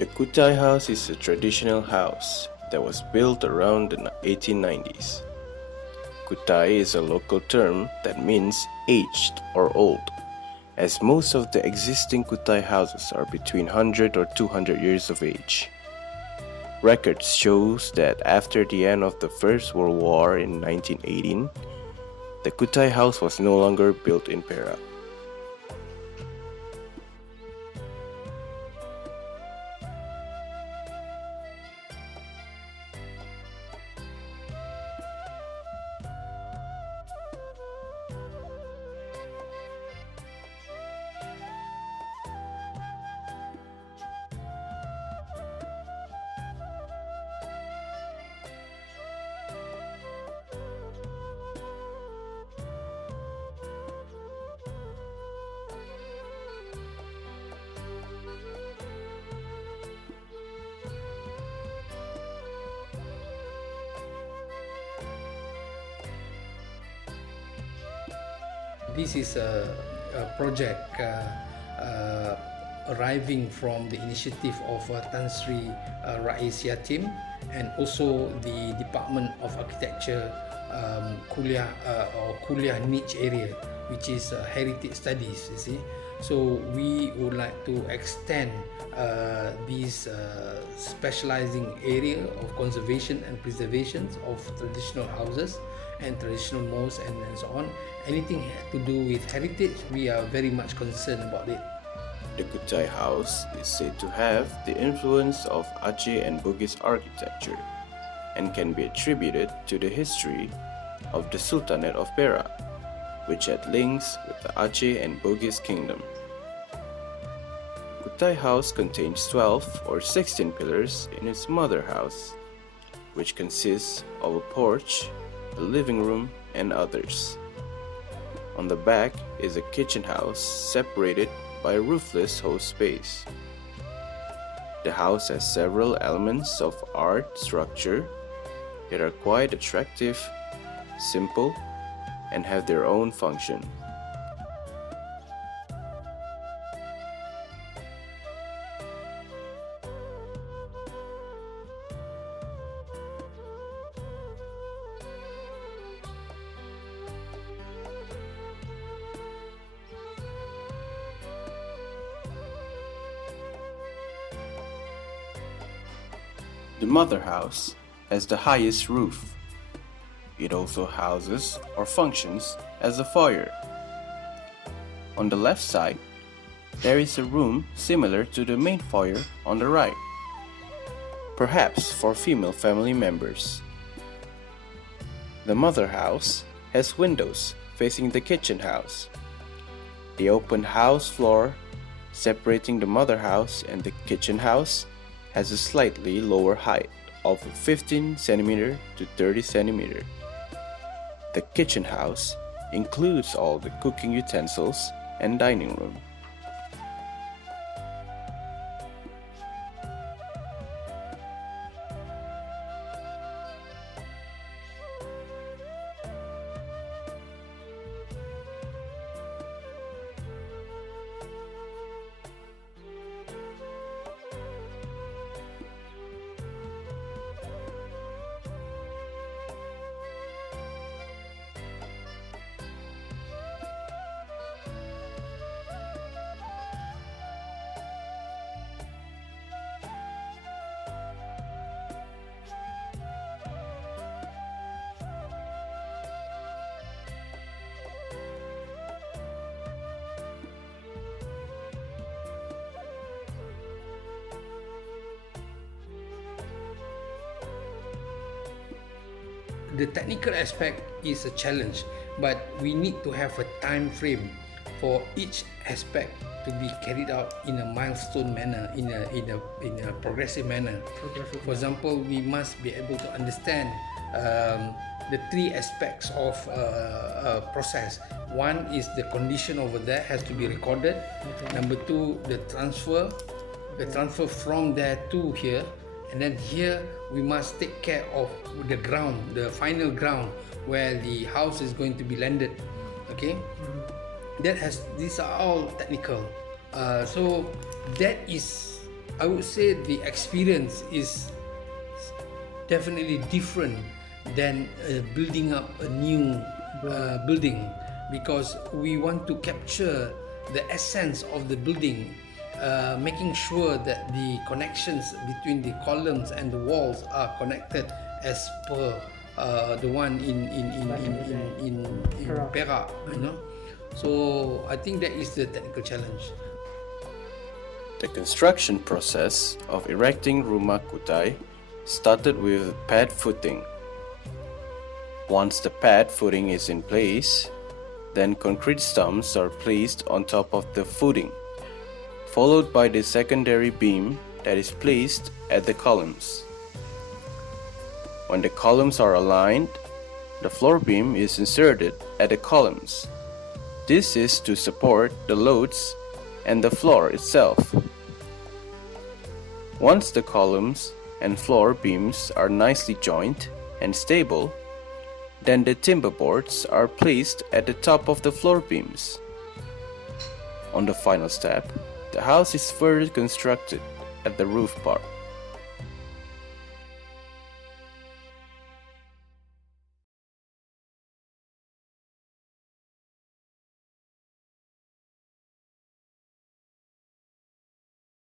The Kutai house is a traditional house that was built around the 1890s. Kutai is a local term that means aged or old, as most of the existing Kutai houses are between 100 or 200 years of age. Records shows that after the end of the First World War in 1918, the Kutai house was no longer built in Perak. This is a project arriving from the initiative of Tan Sri Raisya team and also the Department of Architecture Kuliah Kuliah niche area, which is heritage studies, you see. So we would like to extend this specializing area of conservation and preservation of traditional houses and traditional malls and so on. Anything to do with heritage, we are very much concerned about it. The Kutai house is said to have the influence of Aceh and Bugis architecture and can be attributed to the history of the Sultanate of Perak, which had links with the Aceh and Bugis kingdom. Kutai house contains 12 or 16 pillars in its mother house, which consists of a porch, a living room, and others. On the back is a kitchen house separated by a roofless host space. The house has several elements of art structure that are quite attractive, simple, and have their own function. The mother house has the highest roof. It also houses or functions as a foyer. On the left side, there is a room similar to the main foyer on the right, perhaps for female family members. The mother house has windows facing the kitchen house. The open house floor separating the mother house and the kitchen house has a slightly lower height of 15 cm to 30 cm. The kitchen house includes all the cooking utensils and dining room. The technical aspect is a challenge, but we need to have a time frame for each aspect to be carried out in a milestone manner, in a progressive manner. For example, we must be able to understand the three aspects of a process. One is the condition over there has to be recorded. Okay. Number two, the transfer from there to here. And then here we must take care of the ground, the final ground where the house is going to be landed. Okay, these are all technical. So that is I would say the experience is definitely different than building up a new building, because we want to capture the essence of the building, making sure that the connections between the columns and the walls are connected as per the one in Perak, you know. So I think that is the technical challenge. The construction process of erecting Rumah Kutai started with pad footing. Once the pad footing is in place, then concrete stumps are placed on top of the footing, followed by the secondary beam that is placed at the columns. When the columns are aligned, the floor beam is inserted at the columns. This is to support the loads and the floor itself. Once the columns and floor beams are nicely joined and stable, then the timber boards are placed at the top of the floor beams. On the final step, the house is further constructed at the roof part.